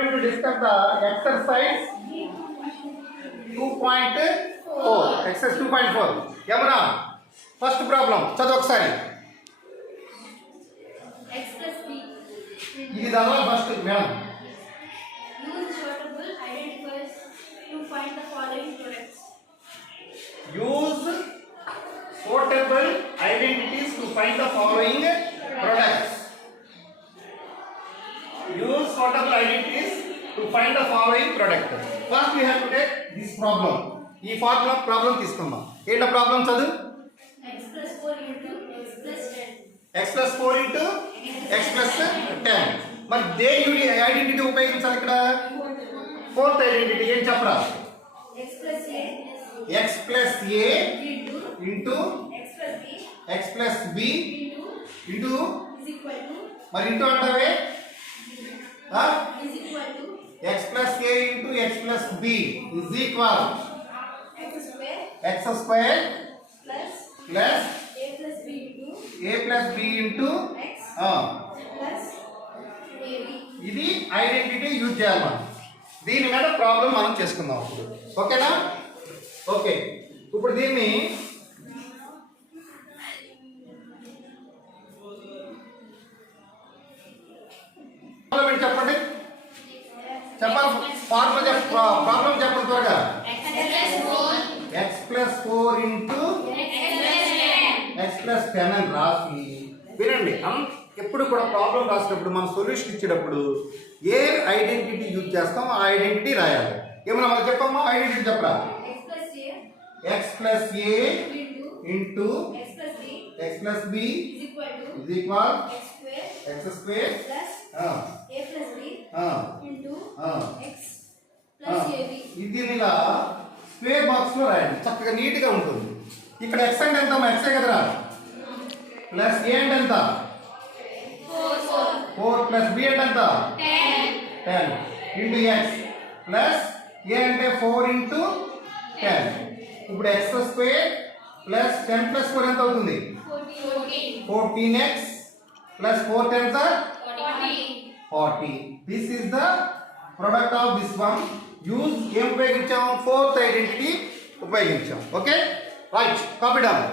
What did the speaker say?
going to discuss the exercise 2.4. Exercise 2.4. Yamuna, first problem. Chadu okkari. Express B. This is our first madam. Use sortable identifiers to find the following products. Use sortable identities to find the following products. Use sortable identities to find the following product. First we have to take this problem. ఈ formula problem తీసుకుందాం. ఏంటా ప్రాబ్లం చదువు? X plus 4 into X plus 10. X plus 4 into X plus 10. మరి దేని ఐడెంటిటీ ఉపయోగించాలి ఇక్కడ? Fourth identity ఏం చెప్పరా? X plus A X plus A into into X plus X plus B B into is equal to మరి ఇంటూ అంటావే is equal to X plus A into X plus B is equal X square X square plus plus A plus B into A plus B into X plus AB. ఇది identity use చేయాలి మనం. దీని మీద ప్రాబ్లం మనం చేసుకుందాం ఇప్పుడు. ఓకేనా? ఓకే, ఇప్పుడు దీన్ని చెప్పండి, చెప్పాలి. ఫార్ములా ప్రాబ్లం చెప్పండి త్వరగా. X plus 4 into X plus 10 అని రాసి వినండి. ఎప్పుడు కూడా ప్రాబ్లం రాసేటప్పుడు మనం సొల్యూషన్ ఇచ్చేటప్పుడు ఏ ఐడెంటిటీ యూజ్ చేస్తాం ఆ ఐడెంటిటీ రాయాలి. ఏమన్నా మనం చెప్పమ్మా ఐడెంటిటీ చెప్పరా? X plus A into X plus B is equal X square plus A plus B into X plus AB. ఇది ఇలా స్క్వేర్ బాక్స్ లో రాయండి, చక్కగా నీట్ గా ఉంటుంది. ఇక్కడ X అంటే ఎంత? X కదరా. ప్లస్ A అంటే ఎంత? 4 ప్లస్ B అంటే ఎంత? 10 ఇంటూ X ప్లస్ A అంటే 4 ఇంటూ 10. ఇప్పుడు X స్క్వేర్ ప్లస్ 10 ప్లస్ 4 ఎంత అవుతుంది? 14x plus 4 10s are 40. This is the product of this one. Use ఏం ఉపయోగించాం? ఫోర్త్ ఐడెంటిటీ ఉపయోగించాం. Okay right, copy down.